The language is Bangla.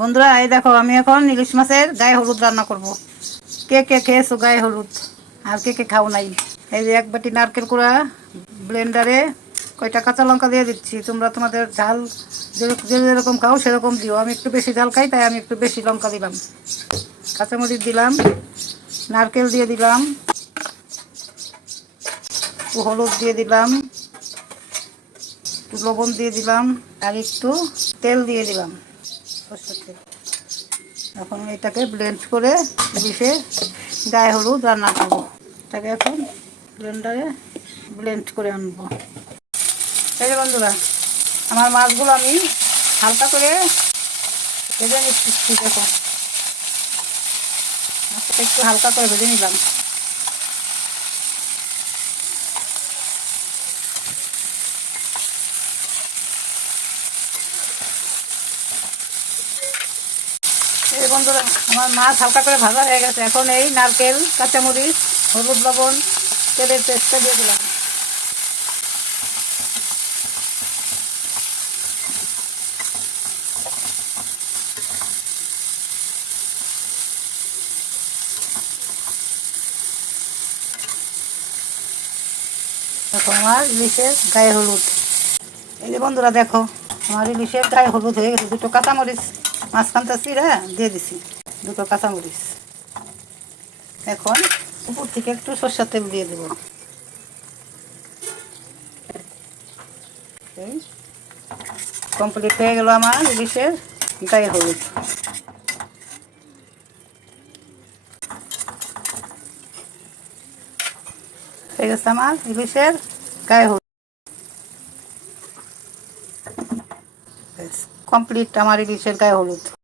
বন্ধুরা, এই দেখো আমি এখন ইলিশ মাছের গায়ে হলুদ রান্না করব। কে কে খেয়েছো গায়ে হলুদ, আর কে কে খাও নাই? এই যে এক বাটি নারকেল কুড়া ব্লেন্ডারে কয়টা কাঁচা লঙ্কা দিয়ে দিচ্ছি। তোমরা তোমাদের ঝাল যে যেরকম খাও সেরকম দিও। আমি একটু বেশি ঝাল খাই, তাই আমি একটু বেশি লঙ্কা দিলাম। কাঁচামরিচ দিলাম, নারকেল দিয়ে দিলাম, একটু হলুদ দিয়ে দিলাম, একটু লবণ দিয়ে দিলাম, আর একটু তেল দিয়ে দিলাম, সরষের তেল। এখন এটাকে ব্লেন্ড করে ইলিশে গায়ে হলুদ রান্না করবো। এটাকে এখন ব্লেন্ডারে ব্লেন্ড করে আনবো। এই যে বন্ধুরা, আমার মাছগুলো আমি হালকা করে ভেজে নিচ্ছি। দেখো, মাছটা একটু হালকা করে ভেজে নিলাম। এই বন্ধুরা, আমার মাছ হালকা করে ভাজা হয়ে গেছে। এখন এই নারকেল, কাঁচামরিচ, হলুদ, লবণ, তেলের পেস্টটা দিয়ে দিলাম। দেখো আমার ইলিশের গায়ে হলুদ। এই যে বন্ধুরা দেখো, আমার ইলিশের গায়ে হলুদ হয়ে গেছে। দুটো কাঁচামরিচ মাঝখানটা চিড়ে দিয়ে দিছি, দুটো কাঁচামরিচ। এখন উপর থেকে একটু সরষের তেল দিয়ে দেবো। কমপ্লিট হয়ে গেল আমার ইলিশের গায়ে হলুদ। হয়ে গেছে আমার ইলিশের গায়ে হলুদ। কমপ্লিট আমার ইলিশের গায়ে হলুদ।